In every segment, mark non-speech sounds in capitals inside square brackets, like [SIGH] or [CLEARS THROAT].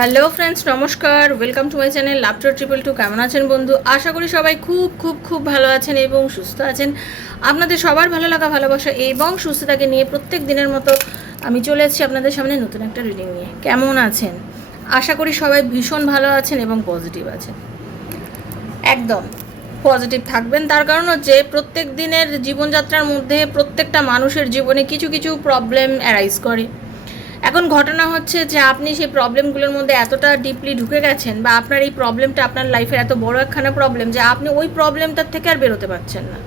Hello friends, নমস্কার। Welcome to my channel লাভটার triple two কেমন আছেন বন্ধু? আশা করি সবাই খুব খুব খুব ভালো আছেন এবং সুস্থ আছেন। আপনাদের সবার ভালো লাগা, ভালোবাসা এবং সুস্থতাকে নিয়ে প্রত্যেক দিনের মতো আমি চলে এসেছি আপনাদের সামনে নতুন একটা রিডিং নিয়ে। কেমন আছেন? আশা করি সবাই ভীষণ ভালো আছেন এবং পজিটিভ আছেন। একদম পজিটিভ থাকবেন। তার কারণ হচ্ছে প্রত্যেক দিনের জীবনযাত্রার মধ্যে প্রত্যেকটা মানুষের জীবনে কিছু কিছু প্রবলেম অ্যারাইজ করে। এখন ঘটনা হচ্ছে যে আপনি সেই প্রবলেমগুলোর মধ্যে এতটা ডিপলি ঢুকে গেছেন বা আপনার এই প্রবলেমটা আপনার লাইফের এত বড় একখানা প্রবলেম যে আপনি ওই প্রবলেমটার থেকে আর বেরোতে পারছেন না।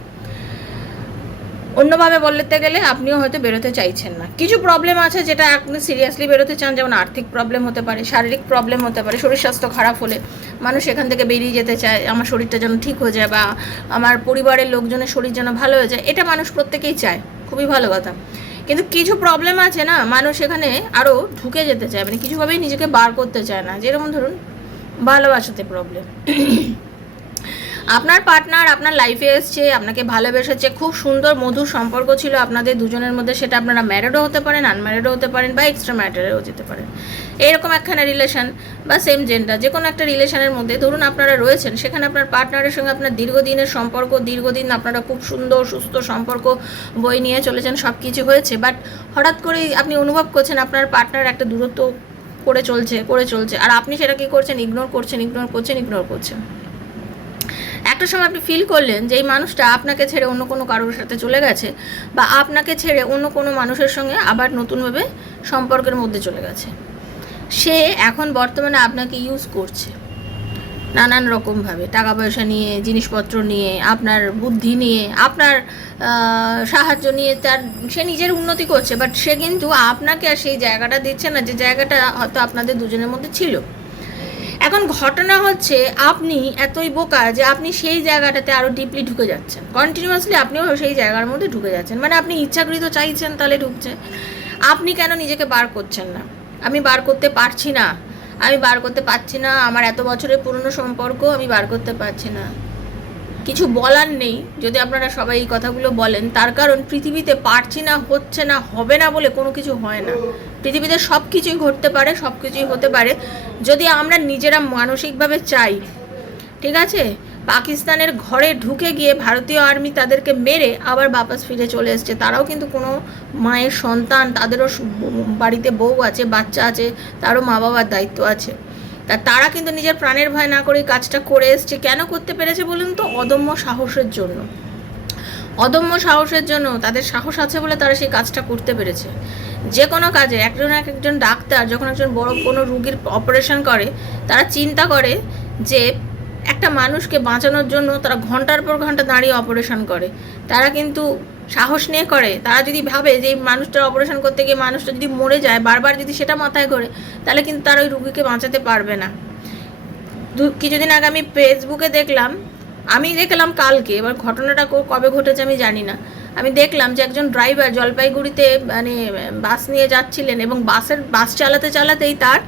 অন্যভাবে বলতে গেলে আপনিও হয়তো বেরোতে চাইছেন না। কিছু প্রবলেম আছে যেটা আপনি সিরিয়াসলি বেরোতে চান, যেমন আর্থিক প্রবলেম হতে পারে, শারীরিক প্রবলেম হতে পারে, শরীর স্বাস্থ্য খারাপ হলে মানুষ এখান থেকে বেরিয়ে যেতে চায়, আমার শরীরটা যেন ঠিক হয়ে যায় বা আমার পরিবারের লোকজনের শরীর যেন ভালো হয়ে যায়, এটা মানুষ প্রত্যেকেই চায়। খুবই ভালো কথা। কিন্তু কিছু প্রবলেম আছে না? মানুষ এখানে আরও ঢুকে যেতে চায়। মানে কিছুভাবেই নিজেকে বার করতে চায় না। যেরকম ধরুন, ভালোবাসাতে প্রবলেম আপনার পার্টনার আপনার লাইফে এসছে, আপনাকে ভালোবেসেছে, খুব সুন্দর মধুর সম্পর্ক ছিল আপনাদের দুজনের মধ্যে, সেটা আপনারা ম্যারেডও হতে পারেন আনম্যারেডও হতে পারেন বা এক্সট্রা ম্যাটারেও যেতে পারেন। এরকম একখানা রিলেশন বা সেম জেন্ডার যে কোনো একটা রিলেশনের মধ্যে, ধরুন আপনারা রয়েছেন, সেখানে আপনার পার্টনারের সঙ্গে আপনার দীর্ঘদিনের সম্পর্ক, দীর্ঘদিন আপনারা খুব সুন্দর, সুস্থ সম্পর্ক বই নিয়ে চলেছেন সব কিছু হয়েছে বাট হঠাৎ করেই আপনি অনুভব করছেন আপনার পার্টনার একটা দূরত্ব করে চলছে করে চলছে, আর আপনি সেটা কী করছেন? ইগনোর করছেন ইগনোর করছেন ইগনোর করছেন। একটা সময় আপনি ফিল করলেন যে এই মানুষটা আপনাকে ছেড়ে অন্য কোনো কারোর সাথে চলে গেছে, বা আপনাকে ছেড়ে অন্য কোনো মানুষের সঙ্গে আবার নতুনভাবে সম্পর্কের মধ্যে চলে গেছে। সে এখন বর্তমানে আপনাকে ইউজ করছে নানান রকমভাবে টাকা পয়সা নিয়ে, জিনিসপত্র নিয়ে, আপনার বুদ্ধি নিয়ে, আপনার সাহায্য নিয়ে তার, সে নিজের উন্নতি করছে বাট সে কিন্তু আপনাকে আর সেই জায়গাটা দিচ্ছে না, যে জায়গাটা হয়তো আপনাদের দুজনের মধ্যে ছিল। এখন ঘটনা হচ্ছে আপনি এতই বোকা যে আপনি সেই জায়গাটাতে আরও ডিপলি ঢুকে যাচ্ছেন। কন্টিনিউয়াসলি আপনিও সেই জায়গার মধ্যে ঢুকে যাচ্ছেন। মানে আপনি ইচ্ছাকৃত চাইছেন তাহলে ঢুকছে। আপনি কেন নিজেকে বার করছেন না? আমি বার করতে পারছি না। আমি বার করতে পারছি না, আমার এত বছরের পুরনো সম্পর্ক আমি বার করতে পারছি না। কিছু বলার নেই, যদি আপনারা সবাই এই কথাগুলো বলেন, তার কারণ পৃথিবীতে পারছি না, হচ্ছে না, হবে না বলে কোনো কিছু হয় না। পৃথিবীতে সব কিছুই ঘটতে পারে সব কিছুই হতে পারে। যদি আমরা নিজেরা মানসিকভাবে চাই, ঠিক আছে? পাকিস্তানের ঘরে ঢুকে গিয়ে ভারতীয় আর্মি তাদেরকে মেরে আবার বাপাস ফিরে চলে এসছে। তারাও কিন্তু কোনো মায়ের সন্তান, তাদেরও বাড়িতে বউ আছে, বাচ্চা আছে, তারও মা বাবার দায়িত্ব আছে। তা তারা কিন্তু নিজের প্রাণের ভয় না করে কাজটা করে এসছে। কেন করতে পেরেছে বলুন তো? অদম্য সাহসের জন্য। অদম্য সাহসের জন্য তাদের সাহস আছে বলে তারা সেই কাজটা করতে পেরেছে। যে কোনো কাজে একজন এক একজন ডাক্তার, যখন একজন বড় কোনো রুগীর অপারেশন করে, তারা চিন্তা করে যে একটা মানুষকে বাঁচানোর জন্য তারা ঘণ্টার পর ঘণ্টা দাঁড়িয়ে অপারেশন করে। তারা কিন্তু সাহস নিয়ে করে। তারা যদি ভাবে যে এই মানুষটার অপারেশন করতে গিয়ে মানুষটা যদি মরে যায়, বারবার যদি সেটা মাথায় করে, তাহলে কিন্তু তারা ওই রুগীকে বাঁচাতে পারবে না। কিছুদিন আগে আমি ফেসবুকে দেখলাম, আমি দেখলাম কালকে, এবার ঘটনাটা কবে ঘটেছে আমি জানি না। আমি দেখলাম যে একজন ড্রাইভার জলপাইগুড়িতে মানে বাস নিয়ে যাচ্ছিলেন এবং বাসের বাস চালাতে চালাতেই তার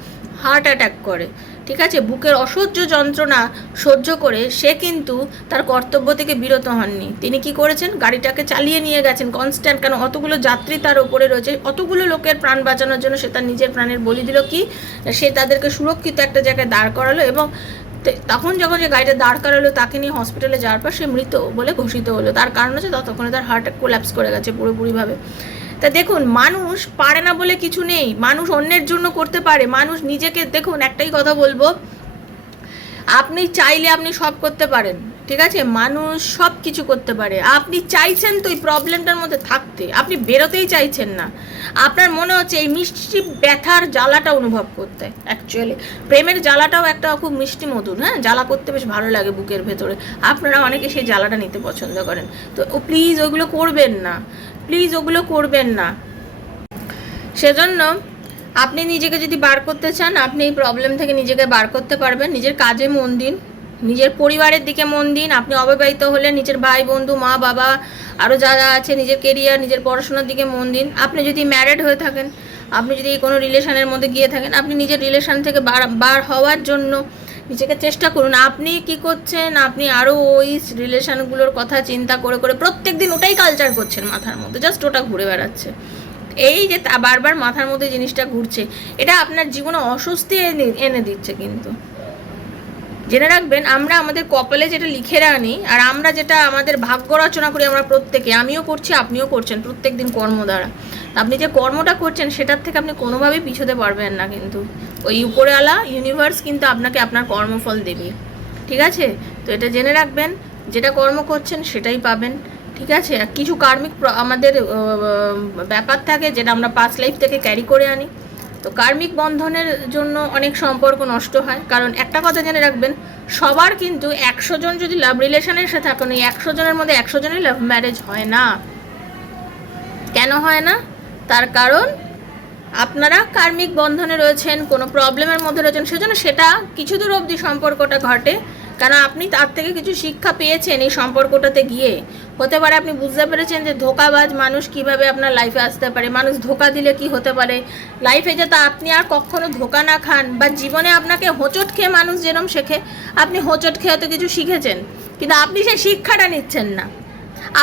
হার্ট অ্যাটাক করে। ঠিক আছে? বুকের অসহ্য যন্ত্রণা সহ্য করে সে কিন্তু তার কর্তব্য থেকে বিরত হননি। তিনি কি করেছেন? গাড়িটাকে চালিয়ে নিয়ে গেছেন কনস্ট্যান্ট কারণ অতগুলো যাত্রী তার ওপরে রয়েছে। অতগুলো লোকের প্রাণ বাঁচানোর জন্য সে তার নিজের প্রাণের বলি দিল কি? সে তাদেরকে সুরক্ষিত একটা জায়গায় দাঁড় করালো এবং তখন যখন যে গাড়িটা দাঁড় করালো, তাকে নিয়ে হসপিটালে যাওয়ার পর সে মৃত বলে ঘোষিত হলো। তার কারণ হচ্ছে ততক্ষণে তার হার্ট কোল্যাপস করে গেছে পুরোপুরিভাবে। তা দেখুন, মানুষ পারে না বলে কিছু নেই। মানুষ অন্যের জন্য করতে পারে। মানুষ নিজেকে, দেখুন, একটাই কথা বলব। আপনি চাইলে আপনি সব করতে পারেন, ঠিক আছে? মানুষ সব কিছু করতে পারে। আপনি চাইছেন তো এই প্রবলেমটার মধ্যে থাকতে। আপনি বেরোতেই চাইছেন না। আপনার মনে হচ্ছে এই মিষ্টি ব্যথার জ্বালাটা অনুভব করতে অ্যাকচুয়ালি প্রেমের জ্বালাটাও একটা খুব মিষ্টি মধুর হ্যাঁ? জ্বালা করতে বেশ ভালো লাগে বুকের ভেতরে। আপনারা অনেকে সেই জ্বালাটা নিতে পছন্দ করেন। তো প্লিজ ওইগুলো করবেন না। প্লিজ ওগুলো করবেন না। সেজন্য আপনি নিজেকে যদি বার করতে চান, আপনি এই প্রবলেম থেকে নিজেকে বার করতে পারবেন। নিজের কাজে মন দিন, নিজের পরিবারের দিকে মন দিন। আপনি অবিবাহিত হলে নিজের ভাই, বন্ধু, মা, বাবা আরও যারা আছে, নিজের কেরিয়ার নিজের পড়াশোনার দিকে মন দিন। আপনি যদি ম্যারিড হয়ে থাকেন, আপনি যদি কোনো রিলেশনের মধ্যে গিয়ে থাকেন, আপনি নিজের রিলেশন থেকে বার বার হওয়ার জন্য নিজেকে চেষ্টা করুন। আপনি কি করছেন? আপনি আরও ওই রিলেশনগুলোর কথা চিন্তা করে করে প্রত্যেক দিন ওটাই কালচার করছেন মাথার মধ্যে। জাস্ট ওটা ঘুরে বেড়াচ্ছে। এই যে বারবার মাথার মধ্যে জিনিসটা ঘুরছে, এটা আপনার জীবনে অস্বস্তি এনে দিচ্ছে কিন্তু। জেনে রাখবেন, আমরা আমাদের কপালে যেটা লিখে রাখি আর আমরা যেটা আমাদের ভাগ্য রচনা করি আমরা প্রত্যেকে, আমিও করছি, আপনিও করছেন প্রত্যেক দিন কর্ম দ্বারা। আপনি যে কর্মটা করছেন, সেটার থেকে আপনি কোনোভাবেই পিছোতে পারবেন না কিন্তু। ওই উপরেওয়ালা ইউনিভার্স কিন্তু আপনাকে আপনার কর্মফল দেবে। ঠিক আছে? তো এটা জেনে রাখবেন, যেটা কর্ম করছেন সেটাই পাবেন। ঠিক আছে? কিছু কার্মিক আমাদের ব্যাপার থাকে যেটা আমরা পাস্ট লাইফ থেকে ক্যারি করে আনি। তো কার্মিক বন্ধনের জন্য অনেক সম্পর্ক নষ্ট হয়। কারণ একটা কথা জেনে রাখবেন, সবার কিন্তু একশো জন যদি লাভ রিলেশনের সাথে থাকেন, ওই একশো জনের মধ্যে একশো জনের লাভ ম্যারেজ হয় না। কেন হয় না? তার কারণ আপনারা কার্মিক বন্ধনে রয়েছেন, কোনো প্রবলেমের মধ্যে রয়েছেন, সেজন্য সেটা কিছু দূর অবধি সম্পর্কটা ঘটে। কারণ আপনি তার থেকে কিছু শিক্ষা পেয়েছেন এই সম্পর্কটাতে গিয়ে। হতে পারে আপনি বুঝতে পেরেছেন যে ধোকাবাজ মানুষ কীভাবে আপনার লাইফে আসতে পারে, মানুষ ধোকা দিলে কি হতে পারে। লাইফে যাতে আপনি আর কখনো ধোকা না খান বা জীবনে আপনাকে হোঁচট খেয়ে মানুষ যেরম শেখে, আপনি হোঁচট খেয়ে হয়তো কিছু শিখেছেন। কিন্তু আপনি সেই শিক্ষাটা নিচ্ছেন না।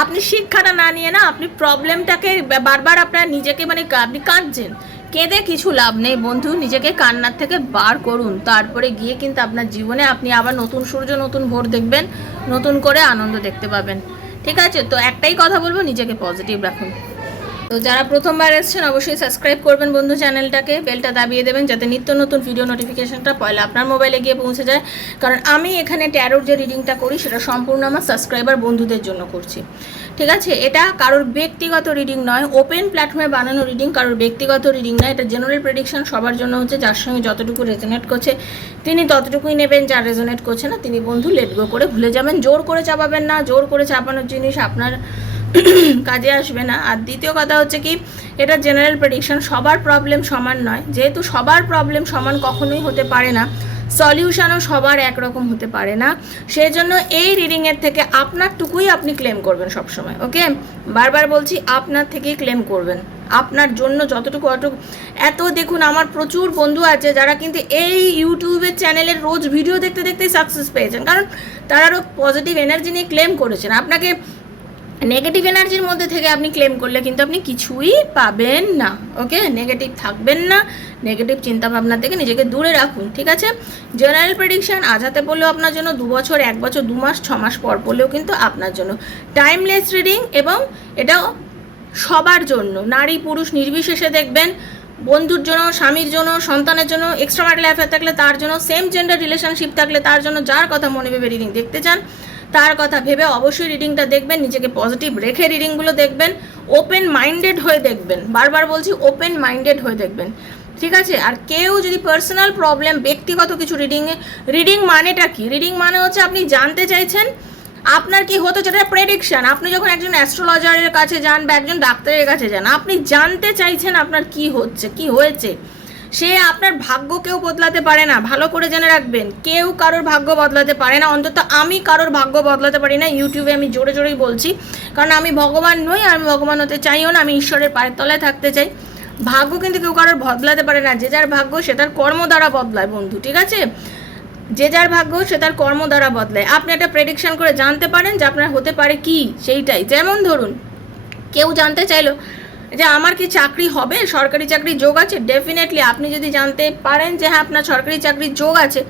আপনি শিক্ষাটা না নিয়ে না আপনি প্রবলেমটাকে বারবার আপনার নিজেকে মানে আপনি কাঁদছেন। কেঁদে কিছু লাভ নেই, বন্ধু। নিজেকে কান্নার থেকে বার করুন। তারপরে গিয়ে কিন্তু আপনার জীবনে আপনি আবার নতুন সূর্য, নতুন ভোর দেখবেন, নতুন করে আনন্দ দেখতে পাবেন। ঠিক আছে? তো একটাই কথা বলব, নিজেকে পজিটিভ রাখুন। তো যারা প্রথমবার এসেছেন, অবশ্যই সাবস্ক্রাইব করবেন বন্ধু চ্যানেলটাকে। বেলটা দাবিয়ে দেবেন যাতে নিত্য নতুন ভিডিও নোটিফিকেশনটা পয়লা আপনার মোবাইলে গিয়ে পৌঁছে যায়। কারণ আমি এখানে ট্যারোর যে রিডিংটা করি, সেটা সম্পূর্ণ আমার সাবস্ক্রাইবার বন্ধুদের জন্য করছি। ঠিক আছে? এটা কারোর ব্যক্তিগত রিডিং নয় ওপেন প্ল্যাটফর্মে বানানো রিডিং কারোর ব্যক্তিগত রিডিং নয়। এটা জেনারেল প্রেডিকশন সবার জন্য হচ্ছে, যার সঙ্গে যতটুকু রেজোনেট করছে, তিনি ততটুকুই নেবেন যার রেজোনেট করছে না, তিনি বন্ধু লেট গো করে ভুলে যাবেন। জোর করে চাপাবেন না, জোর করে চাপানোর জিনিস আপনার [CLEARS THROAT] কাজে আসবে না। আর দ্বিতীয় কথা হচ্ছে কি, এটা জেনারেল প্রেডিকশন সবার প্রবলেম সমান নয়। যেহেতু সবার প্রবলেম সমান কখনোই হতে পারে না সলিউশনও সবার একরকম হতে পারে না। সেই জন্য এই রিডিংয়ের থেকে আপনারটুকুই আপনি ক্লেম করবেন সবসময় ওকে বারবার বলছি, আপনার থেকেই ক্লেম করবেন। আপনার জন্য যতটুকু অটুকু। এত দেখুন, আমার প্রচুর বন্ধু আছে যারা কিন্তু এই ইউটিউবের চ্যানেলের রোজ ভিডিও দেখতে দেখতেই সাকসেস পেয়েছেন। কারণ তারারও পজিটিভ এনার্জি নিয়ে ক্লেম করেছেন। আপনাকে নেগেটিভ এনার্জির মধ্যে থেকে আপনি ক্লেম করলে কিন্তু আপনি কিছুই পাবেন না ওকে নেগেটিভ থাকবেন না নেগেটিভ চিন্তাভাবনা থেকে নিজেকে দূরে রাখুন, ঠিক আছে? জেনারেল প্রেডিকশান আজ হাতে পড়লেও আপনার জন্য দু বছর, এক বছর, দু মাস, ছ মাস পর পড়লেও কিন্তু আপনার জন্য। টাইমলেস রিডিং এবং এটাও সবার জন্য। নারী, পুরুষ নির্বিশেষে দেখবেন, বন্ধুর জন্য, স্বামীর জন্য, সন্তানের জন্য এক্সট্রা ম্যারিটাল অ্যাফেয়ার থাকলে তার জন্য সেম জেন্ডার রিলেশনশিপ থাকলে তার জন্য, যার কথা মনে ভেবে রিডিং দেখতে চান তার কথা ভেবে অবশ্যই রিডিংটা দেখবেন, নিজেকে পজিটিভ রেখে রিডিংগুলো দেখবেন ওপেন মাইন্ডেড হয়ে দেখবেন। বারবার বলছি ওপেন মাইন্ডেড হয়ে দেখবেন। ঠিক আছে? আর কেউ যদি পার্সোনাল প্রবলেম ব্যক্তিগত কিছু রিডিংয়ে রিডিং মানেটা কি? রিডিং মানে হচ্ছে আপনি জানতে চাইছেন, আপনার কি হতো যেটা প্রেডিকশন আপনি যখন একজন অ্যাস্ট্রোলজারের কাছে যান বা একজন ডাক্তারের কাছে যান, আপনি জানতে চাইছেন আপনার কি হচ্ছে, কি হয়েছে। সে আপনার ভাগ্য কেউ বদলাতে পারে না। ভালো করে জেনে রাখবেন, কেউ কারোর ভাগ্য বদলাতে পারে না। অন্তত আমি কারোর ভাগ্য বদলাতে পারি না। ইউটিউবে আমি জোরে জোরেই বলছি, কারণ আমি ভগবান নই, আমি ভগবান হতে চাইও না, আমি ঈশ্বরের পায়ের তলায় থাকতে চাই। ভাগ্য কিন্তু কেউ কারোর বদলাতে পারে না। যে যার ভাগ্য, সে তার কর্ম দ্বারা বদলায় বন্ধু, ঠিক আছে? যে যার ভাগ্য, সে তার কর্ম দ্বারা বদলায়। আপনি একটা প্রেডিকশন করে জানতে পারেন যে আপনার হতে পারে কি? সেইটাই। যেমন ধরুন, কেউ জানতে চাইলো যে আমার কি চাকরি হবে? সরকারি চাকরির যোগ আছে? ডেফিনেটলি আপনি যদি জানতে পারেন যে হ্যাঁ আপনার সরকারি চাকরির যোগ আছে,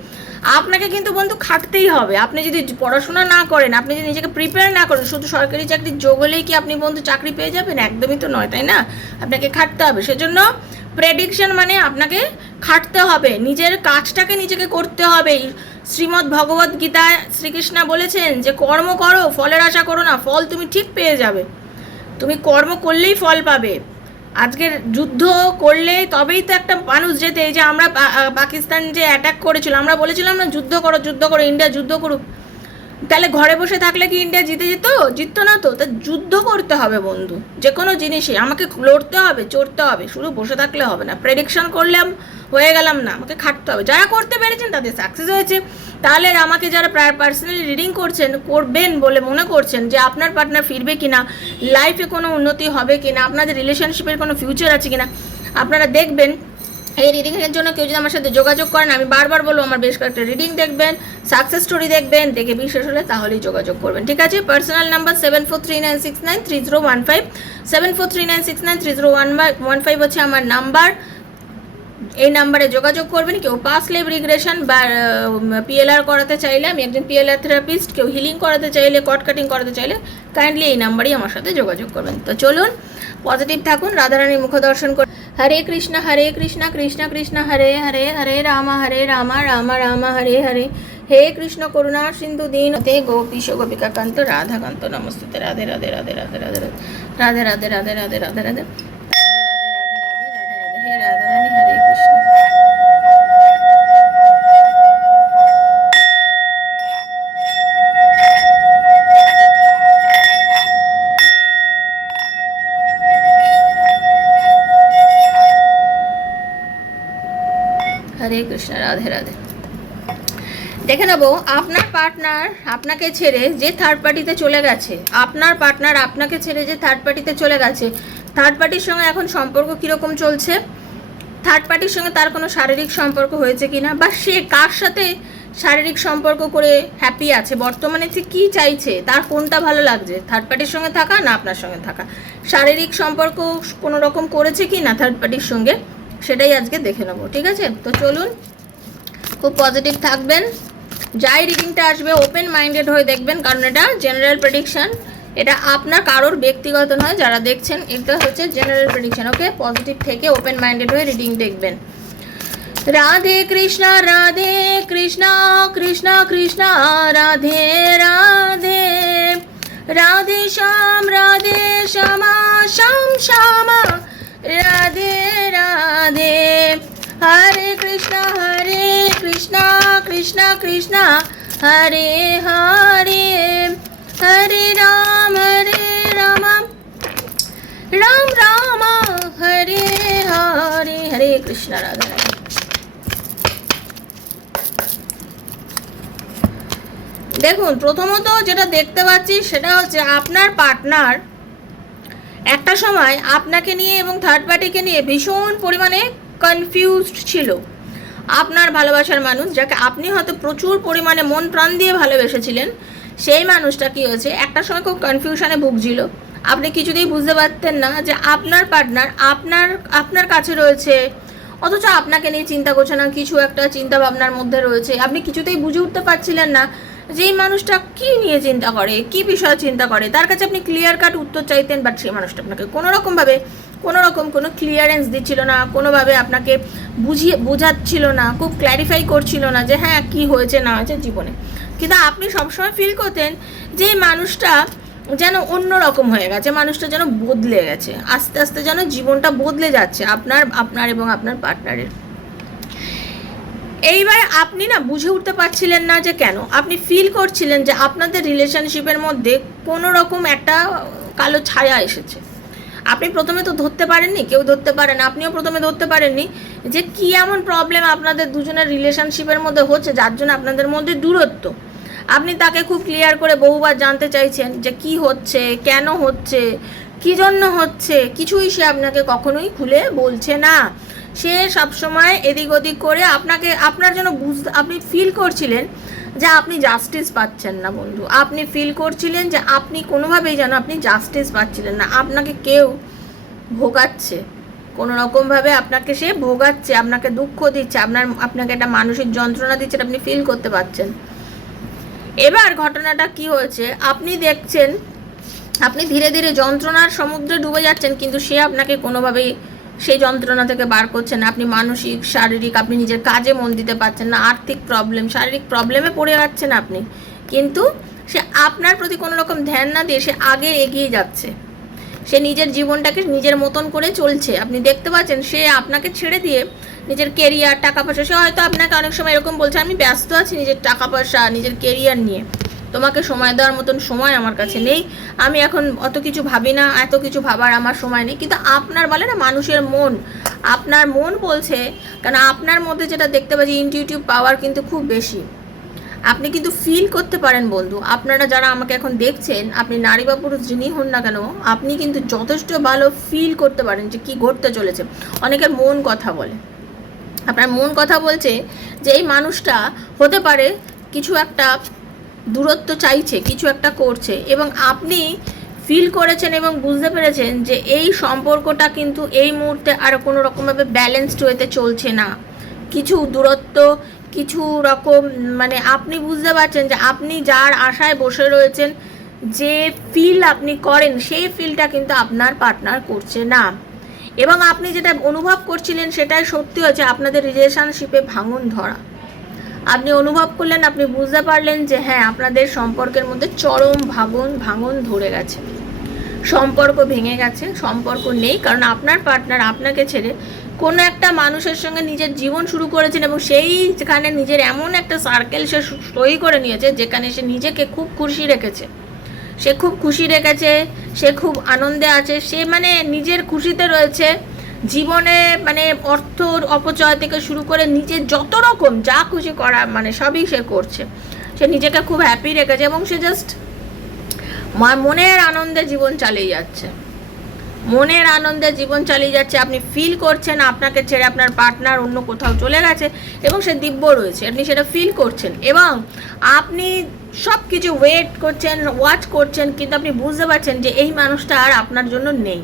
আপনাকে কিন্তু বন্ধু খাটতেই হবে। আপনি যদি পড়াশোনা না করেন, আপনি যদি নিজেকে প্রিপেয়ার না করেন, শুধু সরকারি চাকরির যোগ হলেই কি আপনি বন্ধু চাকরি পেয়ে যাবেন? একদমই তো নয়, তাই না? আপনাকে খাটতে হবে। সেজন্য প্রেডিকশন মানে আপনাকে খাটতে হবে। নিজের কাজটাকে নিজেকে করতে হবে। শ্রীমদ্ ভগবত গীতায় শ্রীকৃষ্ণ বলেছেন যে, কর্ম করো, ফলের আশা করো না, ফল তুমি ঠিক পেয়ে যাবে। তুমি কর্ম করলেই ফল পাবে। আজকের যুদ্ধ করলে তবেই তো একটা মানুষ যেতে। এই যে আমরা পাকিস্তান যে অ্যাটাক করেছিল, আমরা বলেছিলাম না, যুদ্ধ করো যুদ্ধ করো, ইন্ডিয়া যুদ্ধ করুক। তাহলে ঘরে বসে থাকলে কি ইন্ডিয়া জিতে যেত? জিততো না তো। তা যুদ্ধ করতে হবে বন্ধু। যে কোনো জিনিসে আমাকে লড়তে হবে, চড়তে হবে। শুধু বসে থাকলে হবে না। প্রেডিকশন করলাম, হয়ে গেলাম না। আমাকে খাটতে হবে। যারা করতে পেরেছেন, তাদের সাকসেস হয়েছে। তাহলে আমাকে যারা প্রায় পার্সোনালি রিডিং করছেন, করবেন বলে মনে করছেন যে আপনার পার্টনার ফিরবে কিনা লাইফে কোনো উন্নতি হবে কিনা, আপনাদের রিলেশনশিপের কোনো ফিউচার আছে কিনা, আপনারা দেখবেন এই রিডিংয়ের জন্য কেউ যদি আমার সাথে যোগাযোগ করেন, আমি বারবার বলব, আমার বেশ কয়েকটা রিডিং দেখবেন সাকসেস স্টোরি দেখবেন, দেখে বিশেষ হলে তাহলেই যোগাযোগ করবেন, ঠিক আছে? Personal number seven four three nine six nine three zero one five seven four three nine six nine three zero one one five হচ্ছে আমার নাম্বার এই নাম্বারে যোগাযোগ করবেন কেউ পাস লেভ রিগ্রেশন বা পিএলআর করাতে চাইলে আমি একজন পিএলআর থেরাপিস্ট কেউ হিলিং করাতে চাইলে কট কাটিং করাতে চাইলে কাইন্ডলি এই নাম্বারেই আমার সাথে যোগাযোগ করবেন তো চলুন পজিটিভ থাকুন রাধারানীর মুখ দর্শন করুন হরে কৃষ্ণ হরে কৃষ্ণ কৃষ্ণ কৃষ্ণ হরে হরে হরে রাম হরে রাম রাম রাম হরে হরে হে কৃষ্ণ করুণা সিন্ধু দীন তে গোপীশ গোপিকা কান্ত রাধা কান্ত নমস্তে রাধে রাধে রাধে রাধে রাধে রাধে রাধে রাধে রাধে রাধে রাধে রাধে হরে কৃষ্ণ, রাধে রাধে। দেখে নেব, আপনার পার্টনার আপনাকে ছেড়ে যে থার্ড পার্টিতে চলে গেছে, আপনার পার্টনার আপনাকে ছেড়ে যে থার্ড পার্টিতে চলে গেছে থার্ড পার্টির সঙ্গে এখন সম্পর্ক কীরকম চলছে? থার্ড পার্টির সঙ্গে তার কোনো শারীরিক সম্পর্ক হয়েছে কিনা? বা সে কার সাথে শারীরিক সম্পর্ক করে হ্যাপি আছে? বর্তমানে সে কী চাইছে? তার কোনটা ভালো লাগছে? থার্ড পার্টির সঙ্গে থাকা না আপনার সঙ্গে থাকা? শারীরিক সম্পর্ক কোনো রকম করেছে কি না থার্ড পার্টির সঙ্গে? সেটাই আজকে দেখে নেব, ঠিক আছে? তো চলুন, খুব পজিটিভ থাকবেন। যাই রিডিংটা আসবে ওপেন মাইন্ডেড হয়ে দেখবেন, কারণ এটা জেনারেল প্রেডিকশান এটা আপনার কারোর ব্যক্তিগত নয়, যারা দেখছেন, এটা হচ্ছে জেনারেল প্রেডিকশান ওকে পজিটিভ থেকে ওপেন মাইন্ডেড হয়ে রিডিং দেখবেন। রাধে কৃষ্ণ রাধে কৃষ্ণ কৃষ্ণ কৃষ্ণ, রাধে রাধে। রাধে শ্যাম, রাধে শ্যামা, শ্যাম, শ্যামা। রাধে রাধে। হরে কৃষ্ণ হরে কৃষ্ণ কৃষ্ণ কৃষ্ণ। হরে হরে। হরে রাম হরে রাম। রাম রাম, হরে হরে। হরে কৃষ্ণ, রাধা দেখুন, প্রথমত যেটা দেখতে পাচ্ছি সেটা হচ্ছে আপনার পার্টনার একটা সময় আপনাকে নিয়ে এবং থার্ড পার্টিকে নিয়ে ভীষণ পরিমাণে কনফিউজড ছিল। আপনার ভালোবাসার মানুষ, যাকে আপনি হয়তো প্রচুর পরিমাণে মন প্রাণ দিয়ে ভালোবেসেছিলেন, সেই মানুষটা কী হয়েছে? একটা সময় খুব কনফিউশনে ভুগছিল। আপনি কিছুতেই বুঝতে পারতেন না যে আপনার পার্টনার আপনার আপনার কাছে রয়েছে। অথচ আপনাকে নিয়ে চিন্তা করছে না, কিছু একটা চিন্তা ভাবনার মধ্যে রয়েছে। আপনি কিছুতেই বুঝে উঠতে পারছিলেন না যে এই মানুষটা কী নিয়ে চিন্তা করে, কি বিষয়ে চিন্তা করে? তার কাছে আপনি ক্লিয়ার কাট উত্তর চাইতেন বাট সেই মানুষটা আপনাকে কোনো রকমভাবে কোনো রকম কোনো ক্লিয়ারেন্স দিচ্ছিল না, কোনোভাবে আপনাকে বুঝিয়ে, বোঝাচ্ছিল না, খুব ক্ল্যারিফাই করছিল না যে হ্যাঁ কী হয়েছে, না হয়েছে জীবনে। কিন্তু আপনি সবসময় ফিল করতেন যে মানুষটা যেন অন্য রকম হয়ে গেছে মানুষটা যেন বদলে গেছে, আস্তে আস্তে যেন জীবনটা বদলে যাচ্ছে, আপনার আপনার এবং আপনার পার্টনারের এইবার আপনি না বুঝে উঠতে পারছিলেন না যে কেন? আপনি ফিল করছিলেন যে আপনাদের রিলেশনশিপের মধ্যে কোনো রকম একটা কালো ছায়া এসেছে। আপনি প্রথমে তো ধরতে পারেননি, কেউ ধরতে পারেন আপনিও প্রথমে ধরতে পারেননি যে কি এমন প্রবলেম আপনাদের দুজনের রিলেশনশিপের মধ্যে হচ্ছে, যার জন্য আপনাদের মধ্যে দূরত্ব। আপনি তাকে খুব ক্লিয়ার করে বহুবার জানতে চাইছেন যে কি হচ্ছে, কেন হচ্ছে, কি জন্য হচ্ছে, কিছুই সে আপনাকে কখনোই খুলে বলছে না। সে সবসময় এদিক ওদিক করে আপনাকে, আপনার জন্য বুঝতে, আপনি ফিল করছিলেন যে আপনি জাস্টিস পাচ্ছেন না বন্ধু। আপনি ফিল করছিলেন যে আপনি কোনোভাবেই যেন আপনি জাস্টিস পাচ্ছিলেন না। আপনাকে কেউ ভোগাচ্ছে। কোনো রকমভাবে আপনাকে সে ভোগাচ্ছে, আপনাকে দুঃখ দিচ্ছে, আপনার, আপনাকে একটা মানসিক যন্ত্রণা দিচ্ছে আপনি ফিল করতে পারছেন। এবার ঘটনাটা কি হয়েছে? আপনি দেখছেন, আপনি ধীরে ধীরে যন্ত্রণার সমুদ্রে ডুবে যাচ্ছেন, কিন্তু সে আপনাকে কোনোভাবেই সেই যন্ত্রণা থেকে বার করছেন না। আপনি মানসিক, শারীরিক, আপনি নিজের কাজে মন দিতে পারছেন না, আর্থিক প্রবলেম শারীরিক প্রবলেমে পড়ে যাচ্ছেন আপনি। কিন্তু সে আপনার প্রতি কোনো রকম ধ্যান না দিয়ে সে আগে এগিয়ে যাচ্ছে। সে নিজের জীবনটাকে নিজের মতন করে চলছে। আপনি দেখতে পাচ্ছেন সে আপনাকে ছেড়ে দিয়ে নিজের কেরিয়ার টাকা পয়সা, সে হয়তো আপনাকে অনেক সময় এরকম বলছে, আমি ব্যস্ত আছি নিজের টাকা পয়সা, নিজের কেরিয়ার নিয়ে। তোমাকে সময় দেওয়ার মতন সময় আমার কাছে নেই। আমি এখন অত কিছু ভাবি না, এত কিছু ভাবার আমার সময় নেই। কিন্তু আপনার বলে না, মানুষের মন। আপনার মন বলছে, কারণ আপনার মধ্যে যেটা দেখতে পাচ্ছি ইনটিউটিভ পাওয়ার কিন্তু খুব বেশি। আপনি কিন্তু ফিল করতে পারেন বন্ধু। আপনারা যারা আমাকে এখন দেখছেন, আপনি নারী বা পুরুষ যিনি হন না কেন, আপনি কিন্তু যথেষ্ট ভালো ফিল করতে পারেন যে কি ঘটতে চলেছে। অনেকের মন কথা বলে। আপনার মন কথা বলছে যে এই মানুষটা হতে পারে কিছু একটা দূরত্ব চাইছে, কিছু একটা করছে এবং আপনি ফিল করেছেন এবং বুঝতে পেরেছেন যে এই সম্পর্কটা কিন্তু এই মুহূর্তে আর কোনো রকমভাবে ব্যালেন্সড ওয়েতে চলছে না। কিছু দূরত্ব, কিছু রকম মানে আপনি বুঝতে পারছেন যে আপনি যার আশায় বসে রয়েছেন, যে ফিল আপনি করেন, সেই ফিলটা কিন্তু আপনার পার্টনার করছে না। এবং আপনি যেটা অনুভব করছিলেন সেটাই সত্যি হয়েছে, আপনাদের রিলেশনশিপে ভাঙন ধরা। আপনি অনুভব করলেন, আপনি বুঝতে পারলেন যে হ্যাঁ আপনাদের সম্পর্কের মধ্যে চরম ভাঙন ভাঙন ধরে গেছে। সম্পর্ক ভেঙে গেছে, সম্পর্ক নেই, কারণ আপনার পার্টনার আপনাকে ছেড়ে কোনো একটা মানুষের সঙ্গে নিজের জীবন শুরু করেছেন এবং সেই যেখানে নিজের এমন একটা সার্কেল সু- তৈরি করে নিয়েছে, যেখানে সে নিজেকে খুব খুশি রেখেছে। সে খুব খুশি রেখেছে, সে খুব আনন্দে আছে, সে মানে নিজের খুশিতে রয়েছে জীবনে মানে অর্থর অপচয় থেকে শুরু করে নিজের যত রকম যা খুশি করা মানে সবই সে করছে। সে নিজেকে খুব হ্যাপি রেখেছে এবং সে জাস্ট মনের আনন্দে জীবন চালিয়ে যাচ্ছে। মনের আনন্দে জীবন চালিয়ে যাচ্ছে, আপনি ফিল করছেন আপনাকে ছেড়ে আপনার পার্টনার অন্য কোথাও চলে গেছে এবং সে দিব্য রয়েছে, আপনি সেটা ফিল করছেন এবং আপনি সব কিছু ওয়েট করছেন ওয়াচ করছেন, কিন্তু আপনি বুঝতে পারছেন যে এই মানুষটা আর আপনার জন্য নেই।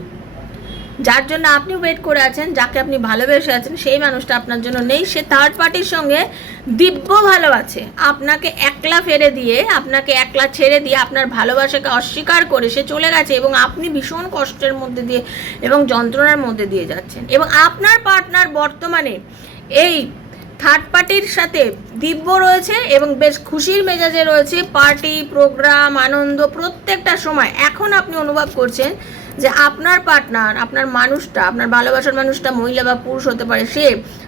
যার জন্য আপনি ওয়েট করে আছেন, যাকে আপনি ভালোবেসে আছেন, সেই মানুষটা আপনার জন্য নেই। সে থার্ড পার্টির সঙ্গে দিব্য ভালো আছে আপনাকে একলা ফেরে দিয়ে, আপনাকে একলা ছেড়ে দিয়ে আপনার ভালোবাসাকে অস্বীকার করে সে চলে গেছে এবং আপনি ভীষণ কষ্টের মধ্যে দিয়ে এবং যন্ত্রণার মধ্যে দিয়ে যাচ্ছেন। এবং আপনার পার্টনার বর্তমানে এই থার্ড পার্টির সাথে দিব্য রয়েছে এবং বেশ খুশির মেজাজে রয়েছে। পার্টি প্রোগ্রাম আনন্দ প্রত্যেকটা সময় এখন আপনি অনুভব করছেন যে আপনার পার্টনার আপনার মানুষটা, আপনার ভালোবাসার মানুষটা মহিলা বা পুরুষ হতে পারে, সে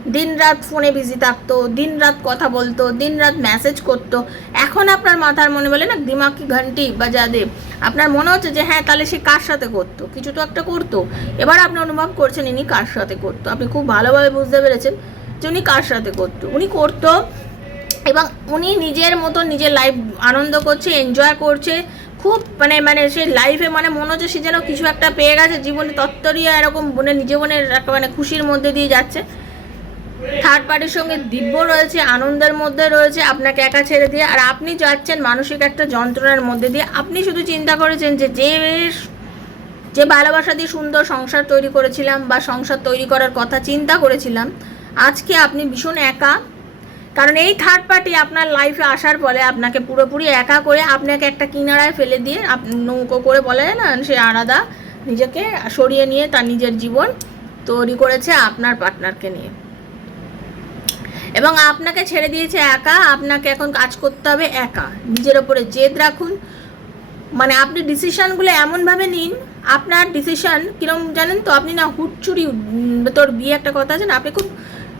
দিনরাত ফোনে বিজি থাকতো, দিনরাত কথা বলতো দিন রাত মেসেজ করতো। এখন আপনার মাথার মনে বলে না দিমাকি ঘন্টি বা যাদের আপনার মনে হচ্ছে যে হ্যাঁ তাহলে সে কার সাথে করতো? কিছু তো একটা করতো। এবার আপনি অনুভব করছেন ইনি কার সাথে করতো? আপনি খুব ভালোভাবে বুঝতে পেরেছেন যে উনি কার সাথে করতো। উনি করতো এবং উনি নিজের মতো নিজের লাইফ আনন্দ করছে এনজয় করছে খুব মানে মানে সে লাইফে মানে মনে হচ্ছে সে যেন কিছু একটা পেয়ে গেছে, জীবনে তত্তরিয়া এরকম মনে জীবনের একটা মানে খুশির মধ্যে দিয়ে যাচ্ছে। থার্ড পার্টির সঙ্গে দিব্য রয়েছে, আনন্দের মধ্যে রয়েছে, আপনাকে একা ছেড়ে দিয়ে। আর আপনি যাচ্ছেন মানসিক একটা যন্ত্রণার মধ্যে দিয়ে। আপনি শুধু চিন্তা করেছেন যে যে যে ভালোবাসা দিয়ে সুন্দর সংসার তৈরি করেছিলাম বা সংসার তৈরি করার কথা চিন্তা করেছিলাম, আজকে আপনি ভীষণ একা কারণ এই থার্ড পার্টি আপনার লাইফে আসার ফলে আপনাকে পুরোপুরি একা করে আপনাকে একটা কিনারায় ফেলে দিয়ে নৌকো করে বলে না, সে আলাদা নিজেকে সরিয়ে নিয়ে তার নিজের জীবন তৈরি করেছে আপনার পার্টনারকে নিয়ে। এবং আপনাকে ছেড়ে দিয়েছে একা, আপনাকে এখন কাজ করতে হবে একা, নিজের ওপরে জেদ রাখুন। মানে আপনি ডিসিশনগুলো এমনভাবে নিন, আপনার ডিসিশন কিরম জানেন তো? আপনি না হুটচুরি তোর বিয়ে একটা কথা আছে না? আপনি খুব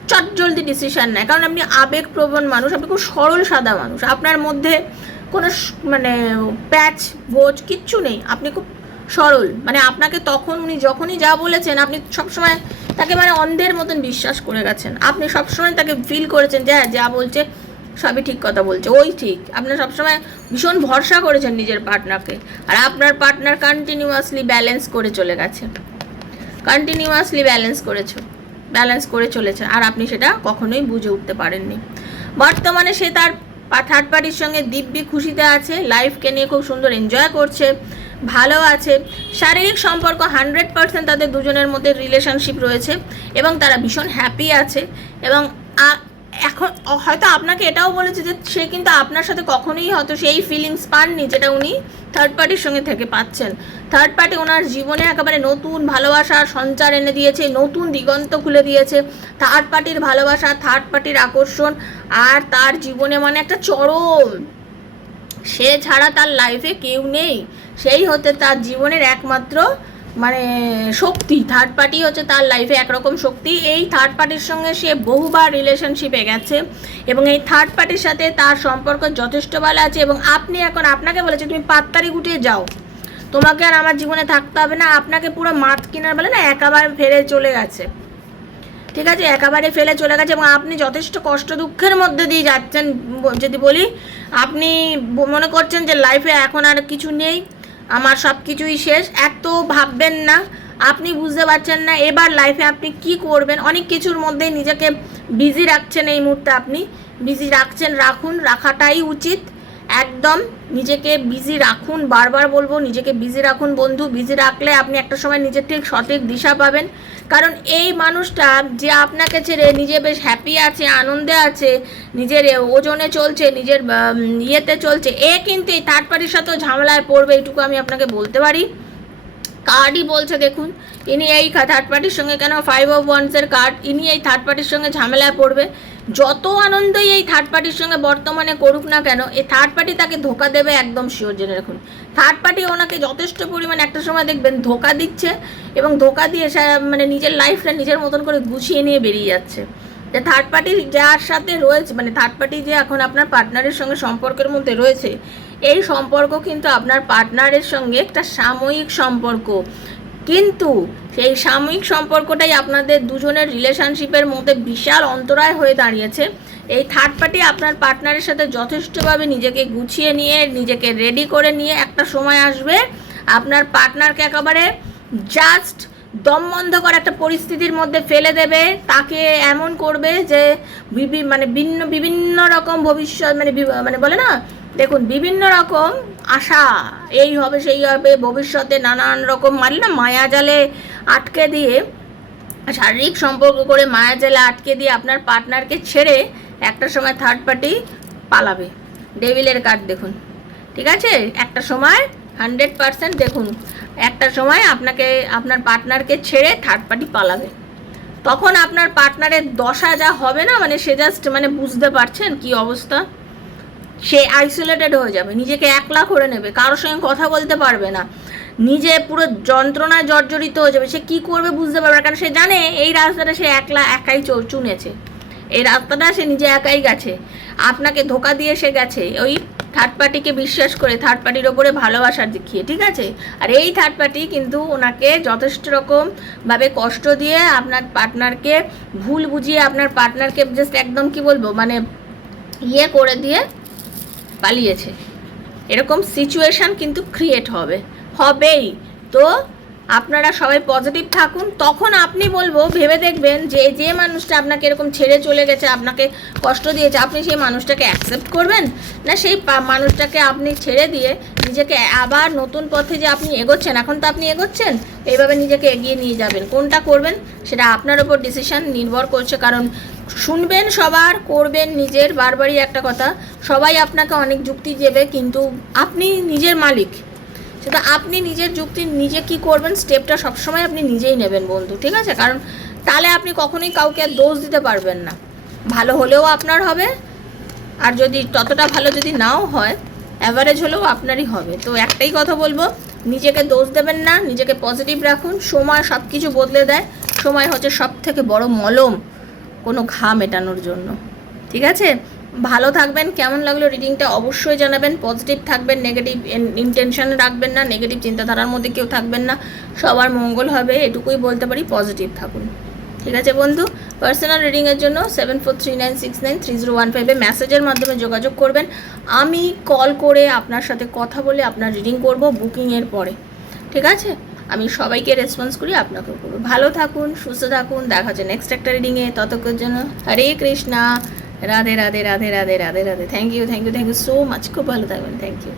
চটজলদি ডিসিশন নেয়। কারণ আপনি আবেগপ্রবণ মানুষ, আপনি খুব সরল সাদা মানুষ। আপনার মধ্যে কোনো মানে প্যাচ ভোজ কিচ্ছু নেই। আপনি খুব সরল। মানে আপনাকে তখন উনি যখনই যা বলেছেন, আপনি সবসময় তাকে মানে অন্ধের মতন বিশ্বাস করে গেছেন। আপনি সবসময় তাকে ফিল করেছেন যে হ্যাঁ যা বলছে, সবই ঠিক কথা বলছে। ওই ঠিক। আপনার সবসময় ভীষণ ভরসা করেছেন নিজের পার্টনারকে আর আপনার পার্টনার কন্টিনিউয়াসলি ব্যালেন্স করে চলে গেছে কন্টিনিউয়াসলি ব্যালেন্স করেছ। ব্যালেন্স করে চলেছে। আর আপনি সেটা কখনোই বুঝে উঠতে পারেননি। বর্তমানে সে তার থার্ড পার্টির সঙ্গে দিব্যি খুশিতে আছে লাইফকে নিয়ে খুব সুন্দর এনজয় করছে, ভালো আছে। শারীরিক সম্পর্ক হান্ড্রেড পার্সেন্ট তাদের দুজনের মধ্যে রিলেশনশিপ রয়েছে এবং তারা ভীষণ হ্যাপি আছে এবং এখন হয়তো আপনাকে এটাও বলেছে যে সে কিন্তু আপনার সাথে কখনোই হয়তো সেই ফিলিংস পাননি যেটা উনি থার্ড পার্টির সঙ্গে থেকে পাচ্ছেন। থার্ড পার্টি ওনার জীবনে একেবারে নতুন ভালোবাসার সঞ্চার এনে দিয়েছে, নতুন দিগন্ত খুলে দিয়েছে। থার্ড পার্টির ভালোবাসা থার্ড পার্টির আকর্ষণ আর তার জীবনে মানে একটা চরম। সে ছাড়া তার লাইফে কেউ নেই। সেই হতে তার জীবনের একমাত্র মানে শক্তি থার্ড পার্টি হচ্ছে তার লাইফে একরকম শক্তি। এই থার্ড পার্টির সঙ্গে সে বহুবার রিলেশনশিপে গেছে এবং এই থার্ড পার্টির সাথে তার সম্পর্ক যথেষ্ট ভালো আছে এবং আপনি এখন আপনাকে বলেছে, তুমি পাত্তারি গুটিয়ে যাও। তোমাকে আর আমার জীবনে থাকতে হবে না। আপনাকে পুরো মাত কেনার বলে না একেবারে ফেরে চলে গেছে। ঠিক আছে? একেবারে ফেলে চলে গেছে এবং আপনি যথেষ্ট কষ্ট দুঃখের মধ্যে দিয়ে যাচ্ছেন। যদি বলি, আপনি মনে করছেন যে লাইফে এখন আর কিছু নেই। আমার সব কিছুই শেষ। এত ভাববেন না, আপনি বুঝতে পারছেন না এবার লাইফে আপনি কি করবেন। অনেক কিছুর মধ্যে নিজেকে বিজি রাখছেন এই মুহূর্তে আপনি। বিজি রাখছেন, রাখুন, রাখাটাই উচিত। একদম নিজেকে বিজি রাখুন, বারবার বলব নিজেকে বিজি রাখুন বন্ধু বিজি রাখলে আপনি একটা সময় নিজের ঠিক সঠিক দিশা পাবেন। কারণ এই মানুষটা যে আপনাকে ছেড়ে নিজে বেশ হ্যাপি আছে, আনন্দে আছে, নিজের ওজনে চলছে, নিজের ইয়েতে চলছে, এ কিন্তু এই থার্ড পার্টির সাথেও ঝামেলায় পড়বে, এইটুকু আমি আপনাকে বলতে পারি। কার্ডই বলছে দেখুন, ইনি এই থার্ড পার্টির সঙ্গে কেন ফাইভ অফ ওয়ান্সের কার্ড ইনি এই থার্ড পার্টির সঙ্গে ঝামেলায় পড়বে। যত আনন্দই এই থার্ড পার্টির সঙ্গে বর্তমানে করুক না কেন, এই থার্ড পার্টি তাকে ধোকা দেবে একদম শিওর জেনে রাখুন থার্ড পার্টি ওনাকে যথেষ্ট পরিমাণে একটা সময় দেখবেন ধোকা দিচ্ছে এবং ধোকা দিয়ে মানে নিজের লাইফটা নিজের মতন করে গুছিয়ে নিয়ে বেরিয়ে যাচ্ছে। যে থার্ড পার্টি যার সাথে রয়েছে মানে থার্ড পার্টি যে এখন আপনার পার্টনারের সঙ্গে সম্পর্কের মধ্যে রয়েছে, এই সম্পর্ক কিন্তু আপনার পার্টনারের সঙ্গে একটা সাময়িক সম্পর্ক। কিন্তু সেই সাময়িক সম্পর্কটাই আপনাদের দুজনের রিলেশনশিপের মধ্যে বিশাল অন্তরায় হয়ে দাঁড়িয়েছে। এই থার্ড পার্টি আপনার পার্টনারের সাথে যথেষ্টভাবে নিজেকে গুছিয়ে নিয়ে, নিজেকে রেডি করে নিয়ে একটা সময় আসবে। আপনার পার্টনারকে একেবারে জাস্ট দম বন্ধ করা একটা পরিস্থিতির মধ্যে ফেলে দেবে। তাকে এমন করবে যে মানে ভিন্ন বিভিন্ন রকম ভবিষ্যৎ মানে মানে বলে না? দেখুন, বিভিন্ন রকম আশা, এই হবে, সেই হবে, ভবিষ্যতে নানান রকম মানে না মায়া জালে আটকে দিয়ে, শারীরিক সম্পর্ক করে মায়া জালে আটকে দিয়ে আপনার পার্টনারকে ছেড়ে একটা সময় থার্ড পার্টি পালাবে। ডেভিলের কার্ড দেখুন, ঠিক আছে? একটা সময় হান্ড্রেড পার্সেন্ট দেখুন, একটা সময় আপনাকে, আপনার পার্টনারকে ছেড়ে থার্ড পার্টি পালাবে। তখন আপনার পার্টনারের দশা যা হবে না মানে সে জাস্ট মানে বুঝতে পারছেন কি অবস্থা? সে আইসোলেটেড হয়ে যাবে, নিজেকে একলা করে নেবে, কারোর সঙ্গে কথা বলতে পারবে না। নিজে পুরো যন্ত্রণায় জর্জরিত হয়ে যাবে, সে কি করবে বুঝতে পারবে না, কারণ সে জানে এই রাস্তাটা সে একলা একাই চুনেছে। এই রাস্তাটা সে নিজে একাই গেছে। আপনাকে ধোকা দিয়ে সে গেছে, ওই থার্ড পার্টিকে বিশ্বাস করে থার্ড পার্টির ওপরে ভালোবাসা দেখিয়ে, ঠিক আছে? আর এই থার্ড পার্টি কিন্তু ওনাকে যথেষ্ট রকমভাবে কষ্ট দিয়ে আপনার পার্টনারকে ভুল বুঝিয়ে, আপনার পার্টনারকে জাস্ট একদম কি বলব মানে ইয়ে করে দিয়ে পালিয়েছে। এরকম সিচুয়েশান কিন্তু ক্রিয়েট হবে। হবেই। তো আপনারা সবাই পজিটিভ থাকুন। তখন আপনি বলব, ভেবে দেখবেন যে যে মানুষটা আপনাকে এরকম ছেড়ে চলে গেছে, আপনাকে কষ্ট দিয়েছে, আপনি সেই মানুষটাকে অ্যাকসেপ্ট করবেন? না সেই মানুষটাকে আপনি ছেড়ে দিয়ে নিজেকে আবার নতুন পথে যে আপনি এগোচ্ছেন, এখন তো আপনি এগোচ্ছেন, এইভাবে নিজেকে এগিয়ে নিয়ে যাবেন। কোনটা করবেন? সেটা আপনার ওপর ডিসিশন নির্ভর করছে। কারণ শুনবেন সবার, করবেন নিজের, বারবারই একটা কথা। সবাই আপনাকে অনেক যুক্তি দেবে, কিন্তু আপনি নিজের মালিক। সেটা আপনি নিজের যুক্তি নিজে কি করবেন স্টেপটা সবসময় আপনি নিজেই নেবেন বন্ধু, ঠিক আছে? কারণ তাহলে আপনি কখনোই কাউকে দোষ দিতে পারবেন না। ভালো হলেও আপনার হবে, আর যদি ততটা ভালো যদি নাও হয় অ্যাভারেজ হলেও আপনারই হবে। তো একটাই কথা বলব, নিজেকে দোষ দেবেন না, নিজেকে পজিটিভ রাখুন। সময় সব কিছু বদলে দেয়। সময় হচ্ছে সব থেকে বড় মলম। কোনো ঘা মেটানোর জন্য। ঠিক আছে? ভালো থাকবেন, কেমন লাগল রিডিংটা অবশ্যই জানাবেন পজিটিভ থাকবেন নেগেটিভ ইন্টেনশন রাখবেন না নেগেটিভ চিন্তাধারার মধ্যে কেউ থাকবেন না, সবার মঙ্গল হবে, এটুকুই বলতে পারি পজিটিভ থাকুন। ঠিক আছে বন্ধু? পার্সোনাল রিডিংয়ের জন্য seven four three nine six nine three zero one ফাইভে মেসেজের মাধ্যমে যোগাযোগ করবেন। আমি কল করে আপনার সাথে কথা বলে আপনার রিডিং করব বুকিংয়ের পরে। ঠিক আছে? আমি সবাইকে রেসপন্স করি, আপনাকেও করব। ভালো থাকুন, সুস্থ থাকুন, দেখা হচ্ছে নেক্সট একটা রিডিংয়ে ততক্ষণ জন্য Hare Krishna. Radhe Radhe Radhe Radhe Radhe Radhe. Thank you thank you thank you so much খুব ভালো থাকবেন। Thank you